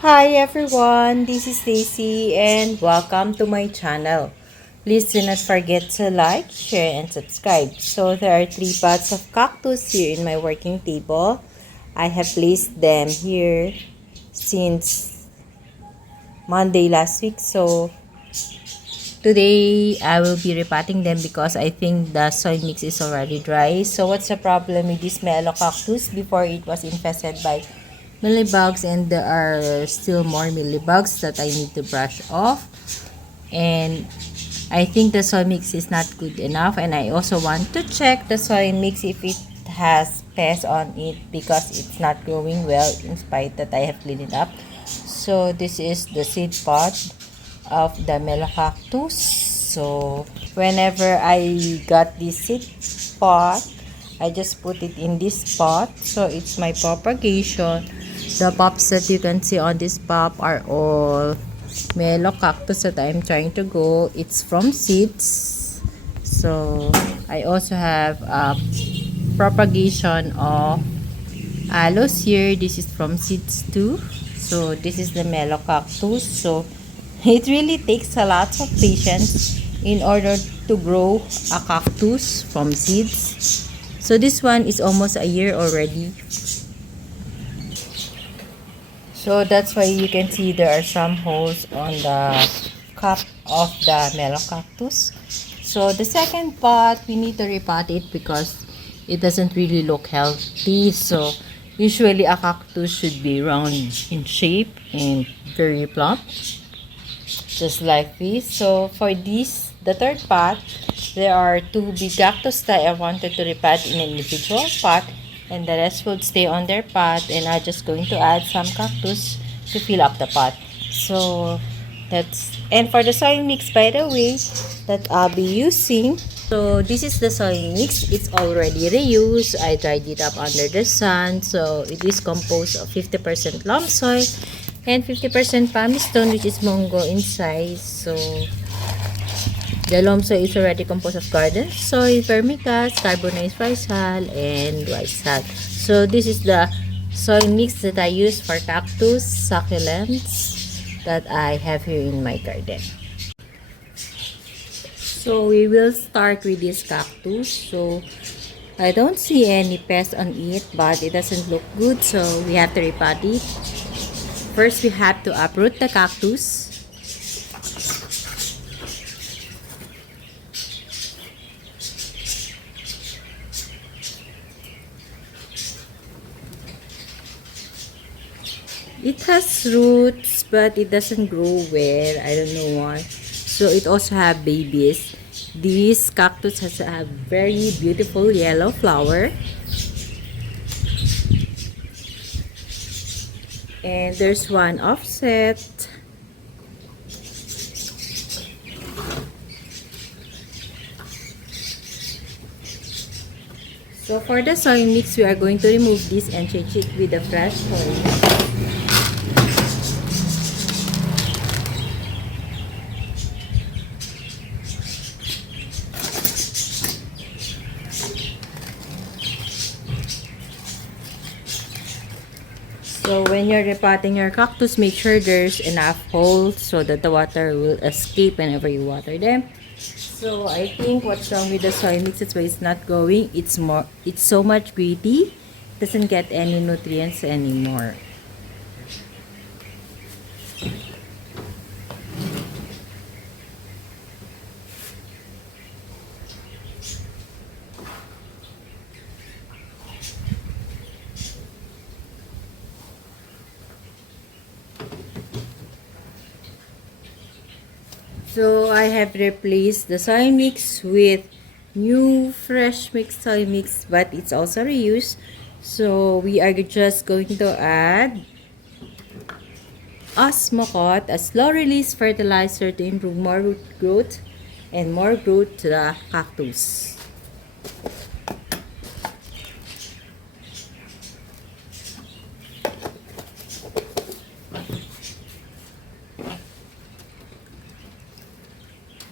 Hi everyone, this is Stacy and welcome to my channel. Please do not forget to like, share, and subscribe. So there are 3 pots of cactus here in my working table. I have placed them here since Monday last week. So today I will be repotting them because I think the soil mix is already dry. So what's the problem with this mellow cactus? Before it was infested by mealybugs, and there are still more mealybugs that I need to brush off, and I think the soil mix is not good enough, and I also want to check the soil mix if it has pests on it because it's not growing well in spite that I have cleaned it up. So this is the seed pot of the melocactus. So whenever I got this seed pot, I just put it in this pot. So it's my propagation. The pops that you can see on this pop are all mellow cactus that I'm trying to grow. It's from seeds. So I also have a propagation of aloes here. This is from seeds too. So this is the mellow cactus. So it really takes a lot of patience in order to grow a cactus from seeds. So this one is almost a year already. So that's why you can see there are some holes on the cup of the mellow cactus. So the second pot, we need to repot it because it doesn't really look healthy. So usually a cactus should be round in shape and very plump, just like this. So for this, the third pot, there are 2 big cactus that I wanted to repot in an individual pot, and the rest would stay on their pot, and I'm just going to add some cactus to fill up the pot. So that's, and for the soil mix, by the way, that I'll be using, so this is the soil mix. It's already reused. I dried it up under the sun. So it is composed of 50% loam soil and 50% pumice stone, which is mongo in size. So the loam soil is already composed of garden soil, vermicast, carbonized rice hull, and rice hull. So this is the soil mix that I use for cactus, succulents that I have here in my garden. So we will start with this cactus. So I don't see any pests on it, but it doesn't look good, so we have to repot it. First, we have to uproot the cactus. It has roots, but it doesn't grow well. I don't know why. So it also have babies. This cactus has a very beautiful yellow flower. And there's one offset. So for the soil mix, we are going to remove this and change it with the fresh soil. So when you're repotting your cactus, make sure there's enough holes so that the water will escape whenever you water them. So I think what's wrong with the soil mix, that's why it's not growing. It's so much gritty. Doesn't get any nutrients anymore. So I have replaced the soil mix with new fresh mixed soil mix, but it's also reused. So we are just going to add Osmocot, a slow release fertilizer to improve more root growth and more growth to the cactus.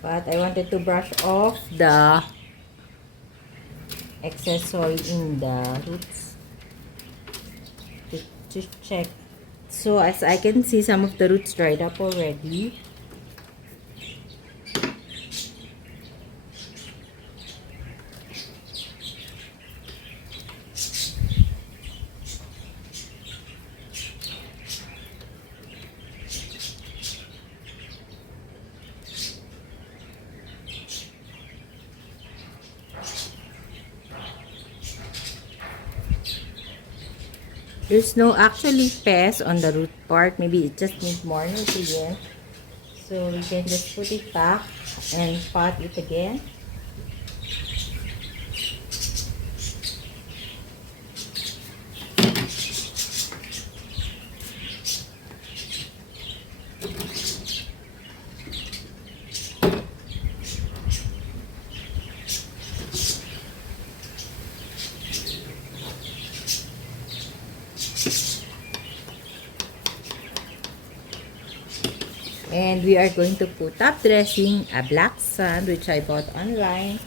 But I wanted to brush off the excess soil in the roots to check So as I can see, some of the roots dried up already. There's no actually pest on the root part. Maybe it just needs more nutrients. So we can just put it back and pot it again. And we are going to put top dressing a black sand, which I bought online.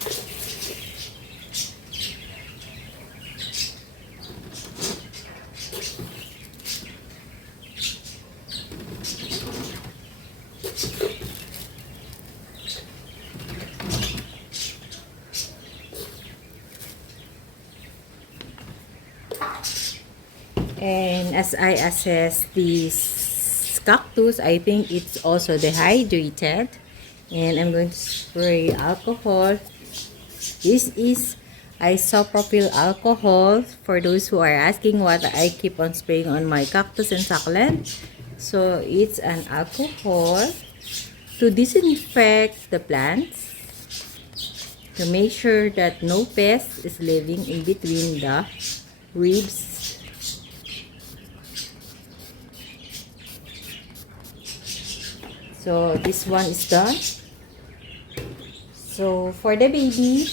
And as I assess this cactus, I think it's also dehydrated, and I'm going to spray alcohol. This is isopropyl alcohol, for those who are asking what I keep on spraying on my cactus and succulent. So it's an alcohol to disinfect the plants, to make sure that no pest is living in between the ribs. So this one is done. So for the baby,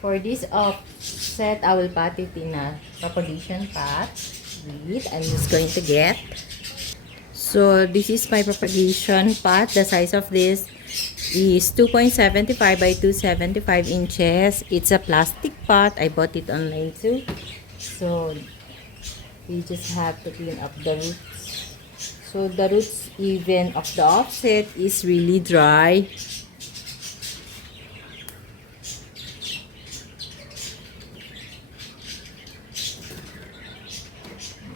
for this offset, I will pot it in a propagation pot. Wait, I'm just going to get. So this is my propagation pot. The size of this is 2.75 by 275 inches. It's a plastic pot. I bought it online too. So we just have to clean up the roots. So the roots even of the offset is really dry.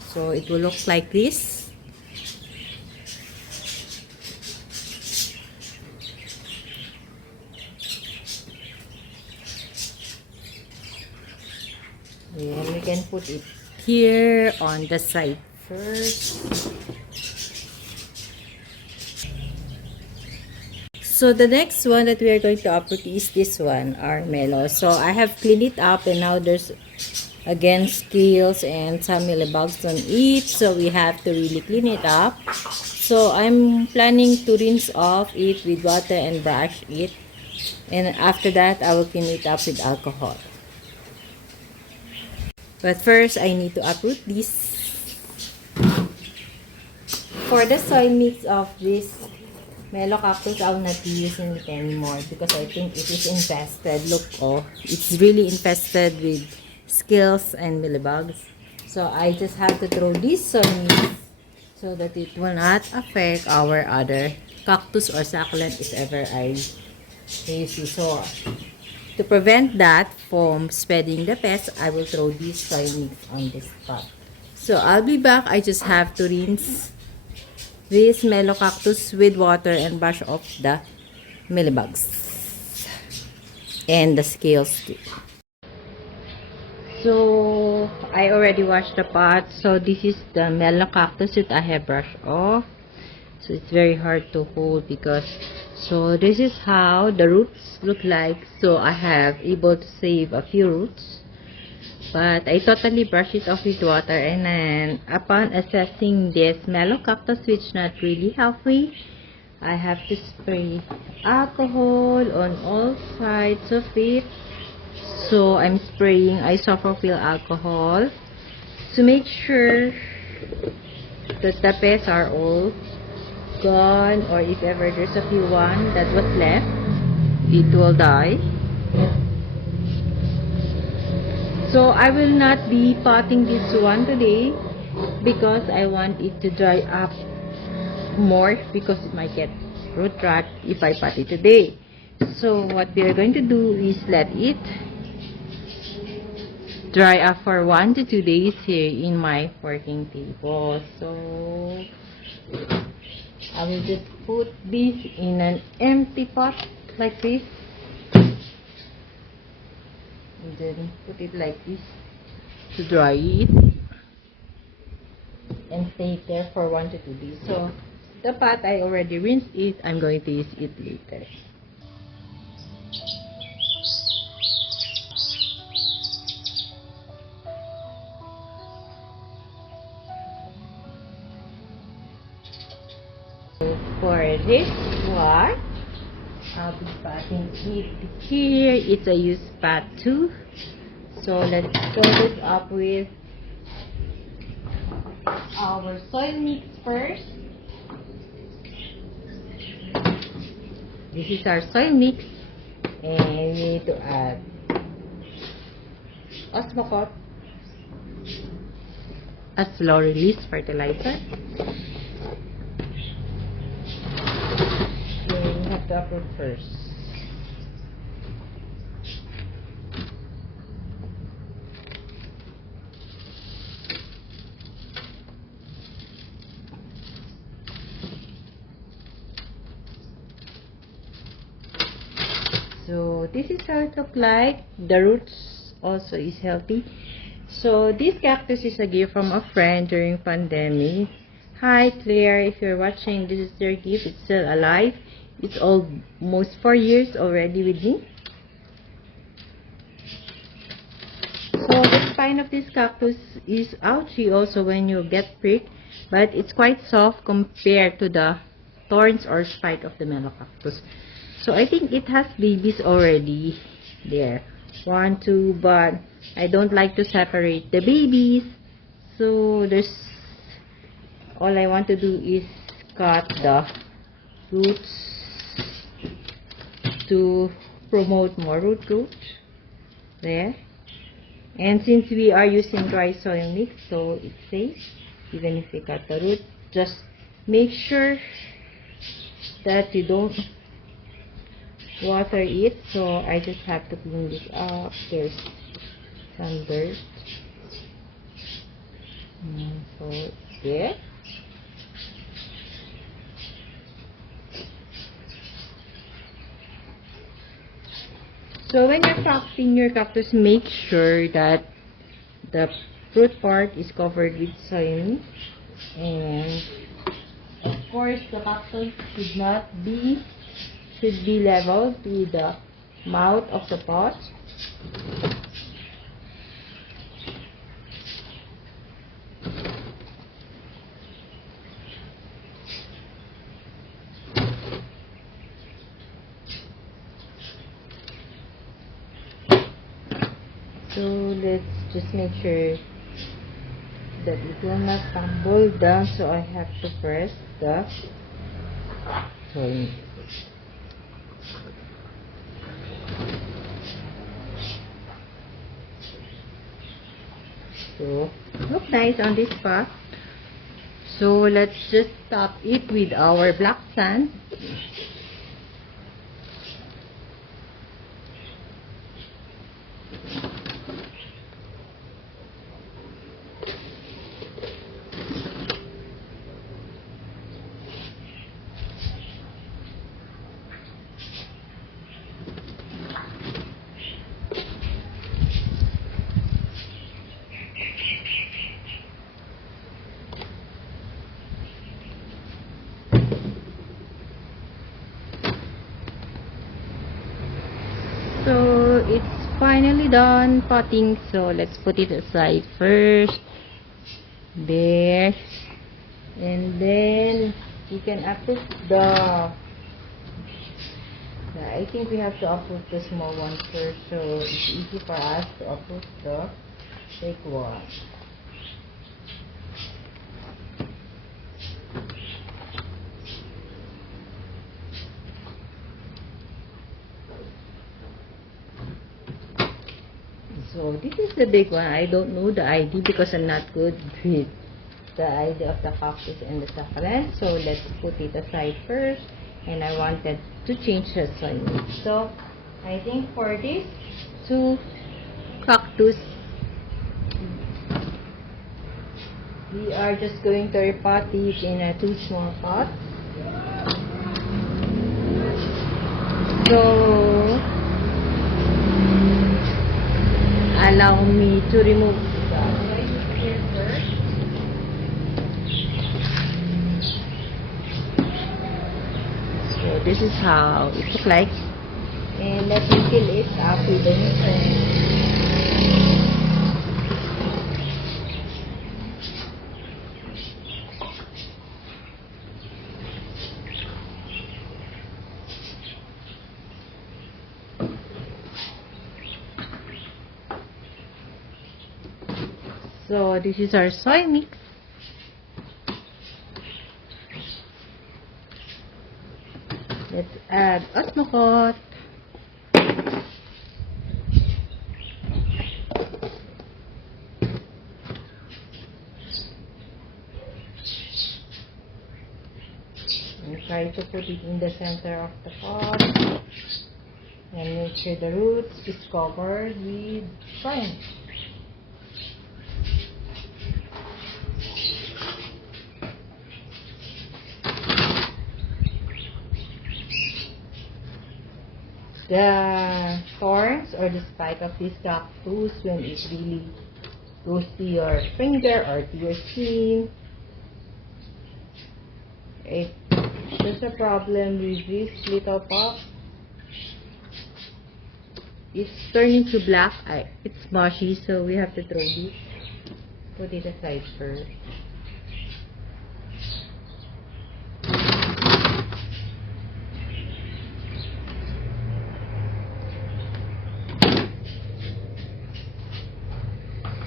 So it will look like this. Then we can put it here on the side first. So the next one that we are going to uproot is this one, our melon. So I have cleaned it up, and now there's again scales and some mealybugs on it. So we have to really clean it up. So I'm planning to rinse off it with water and brush it. And after that, I will clean it up with alcohol. But first, I need to uproot this. For the soil mix of this Mellow cactus, I will not be using it anymore because I think it is infested. Look, oh, it's really infested with scales and mealybugs. So I just have to throw this soil mix so that it will not affect our other cactus or succulent if ever I use it. So to prevent that from spreading the pests, I will throw this soil mix on this pot. So I'll be back. I just have to rinse this mellow cactus with water and brush off the mealybugs and the scales too. So I already washed the pot. So this is the mellow cactus that I have brushed off. So it's very hard to hold because so this is how the roots look like. So I have able to save a few roots, but I totally brush it off with water, and then upon assessing this mellow cactus which not really healthy, I have to spray alcohol on all sides of it. So I'm spraying isopropyl alcohol to make sure that the pests are all gone, or if ever there's a few one that was left, it will die. So I will not be potting this one today because I want it to dry up more, because it might get root rot if I pot it today. So what we are going to do is let it dry up for 1 to 2 days here in my working table. So I will just put this in an empty pot like this, and then put it like this to dry it and stay there for 1 to 2 days. So the pot, I already rinsed it. I'm going to use it later. So for this one, I'll be potting it here. It's a use pot too. So let's fill this up with our soil mix first. This is our soil mix, and we need to add Osmocot, a slow release fertilizer. So we have to uproot first. So this is how it looks like. The roots also is healthy. So this cactus is a gift from a friend during pandemic. Hi Claire, if you're watching, this is your gift. It's still alive. It's almost 4 years already with me. So the spine of this cactus is ouchy also when you get pricked, but it's quite soft compared to the thorns or spike of the mellow cactus. So I think it has babies already there. 1, 2, but I don't like to separate the babies. So all I want to do is cut the roots to promote more root growth there. And since we are using dry soil mix, so it's safe even if we cut the root. Just make sure that you don't water it. So I just have to clean this up. There's some dirt, so it's there. So when you're potting your cactus, make sure that the fruit part is covered with soil, and of course the cactus should be level to the mouth of the pot. So let's just make sure that it will not tumble down, so I have to press the soil. So look nice on this pot. So let's just top it with our black sand. So it's finally done potting, so let's put it aside first there, and then you can uproot I think we have to uproot the small one first, so it's easy for us to uproot the big one. So this is the big one. I don't know the ID because I'm not good with the idea of the cactus and the succulent. So let's put it aside first. And I wanted to change the soil mix. So I think for this 2 cactus, we are just going to repot it in a 2 small pots. So allow me to remove the soil here first. So this is how it looks like, and let me fill it up with the nutrients. So this is our soil mix. Let's add osmocot. And try to put it in the center of the pot. And make sure the roots is covered with soil. The thorns or the spike of this cactus, when it really goes to your finger or to your skin, there's a problem with this little pot. It's turning to black. It's mushy, so we have to throw this. Put it aside first.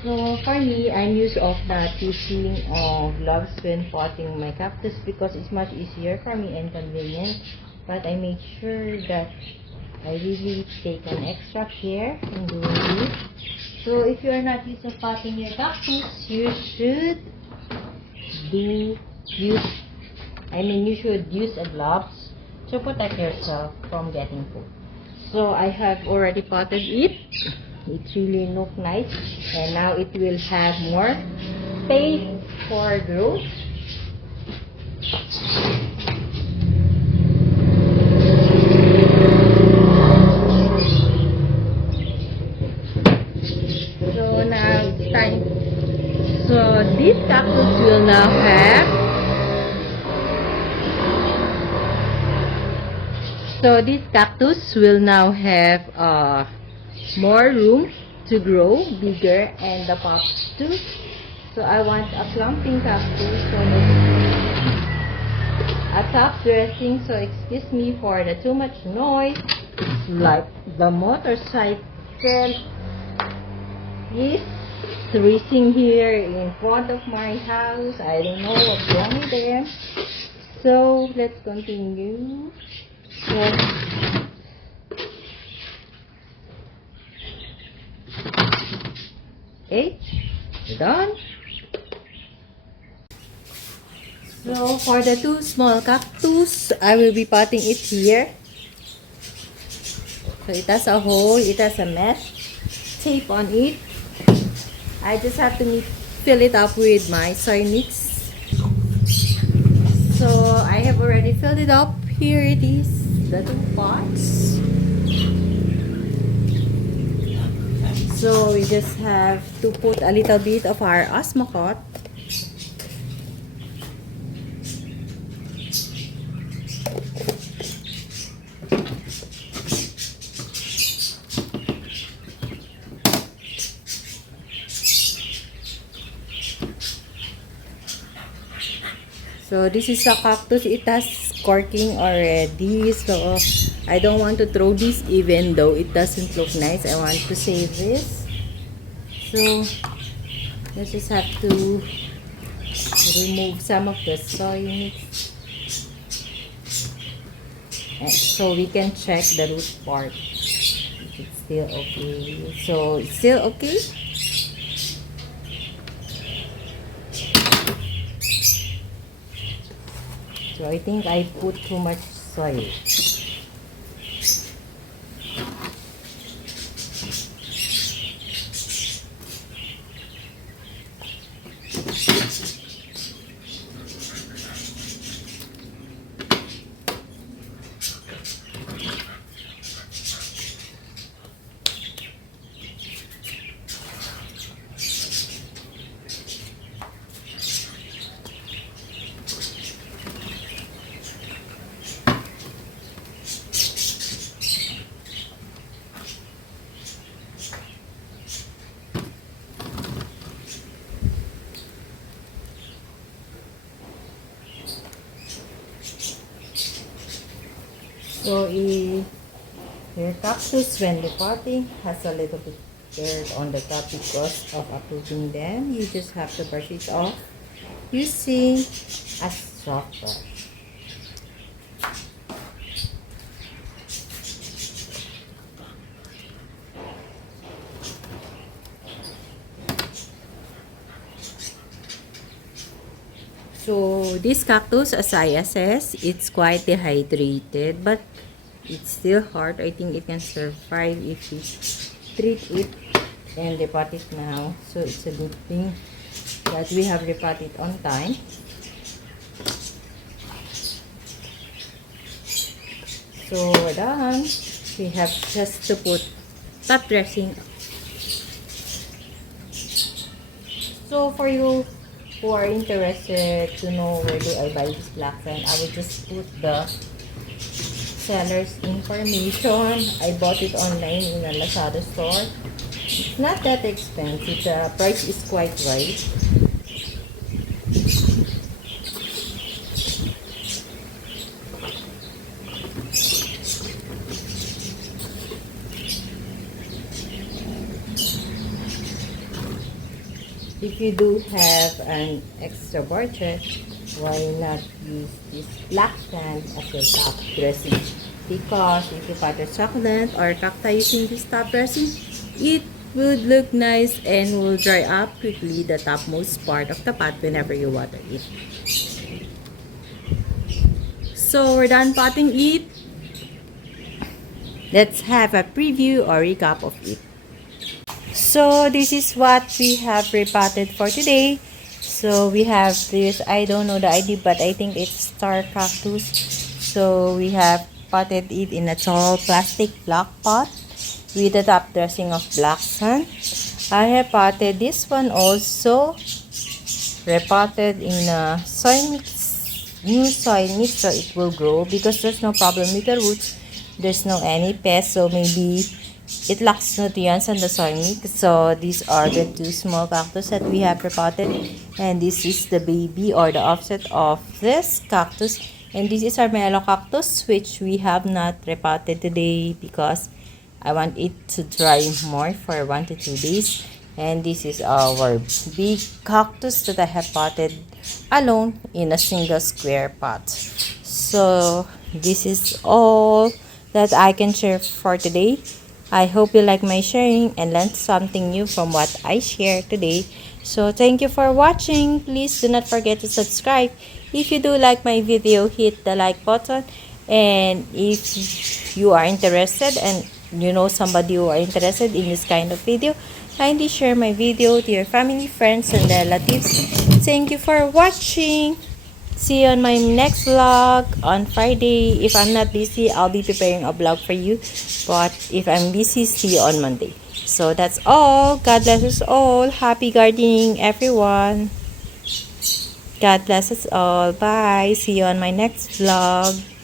So for me, I'm used of not using gloves when potting my cactus because it's much easier for me and convenient. But I make sure that I really take an extra care in doing this. So if you are not used to potting your cactus, you should use a gloves to protect yourself from getting food. So I have already potted it. It really looks nice, and now it will have more space for growth. So now it's time. So this cactus will now have. So this cactus will now have more room to grow bigger, and the pots too. So I want a clumping cactus, so a top dressing. So excuse me for the too much noise, like the motorcycle is racing here in front of my house. I don't know what's wrong with them. So let's continue. Okay, done. So for the 2 small cactus, I will be potting it here. So it has a hole, it has a mesh tape on it. I just have to fill it up with my soy mix. So I have already filled it up. Here it is, the 2 pots. So we just have to put a little bit of our osmocot. So this is a cactus. It has corking already. So I don't want to throw this even though it doesn't look nice. I want to save this. So let's just have to remove some of the soil mix. And so we can check the root part. If it's still okay. So it's still okay. So I think I put too much soil. So your cactus when repotting has a little bit dirt on the top because of uprooting them. You just have to brush it off using a soft brush. So this cactus, as I assess, it's quite dehydrated, but it's still hard. I think it can survive if we treat it and repot it now. So it's a good thing that we have repot it on time. So we're done. We have just to put top dressing. So for you who are interested to know where do I buy this black pen, I will just put the seller's information. I bought it online in a Lazada store. It's not that expensive. The price is quite right. If you do have an extra budget, why not use this black sand as your top dressing? Because if you butter succulent or cacti using this top dressing, it would look nice and will dry up quickly the topmost part of the pot whenever you water it. So we're done potting it. Let's have a preview or recap of it. So this is what we have repotted for today. So we have this, I don't know the ID, but I think it's star cactus. So we have potted it in a tall plastic block pot with the top dressing of black sand. I have potted this one also, repotted in a soil mix, new soil mix, so it will grow because there's no problem with the roots. There's no any pest, so maybe it lacks nutrients on the soil mix. So these are the two small cactus that we have repotted, and this is the baby or the offset of this cactus, and this is our mellow cactus which we have not repotted today because I want it to dry more for 1 to 2 days. And this is our big cactus that I have potted alone in a single square pot. So this is all that I can share for today. I hope you like my sharing and learned something new from what I shared today. So thank you for watching. Please do not forget to subscribe. If you do like my video, hit the like button. And if you are interested and you know somebody who are interested in this kind of video, kindly share my video to your family, friends, and relatives. Thank you for watching. See you on my next vlog on Friday. If I'm not busy, I'll be preparing a vlog for you. But if I'm busy, see you on Monday. So that's all. God bless us all. Happy gardening, everyone. God bless us all. Bye. See you on my next vlog.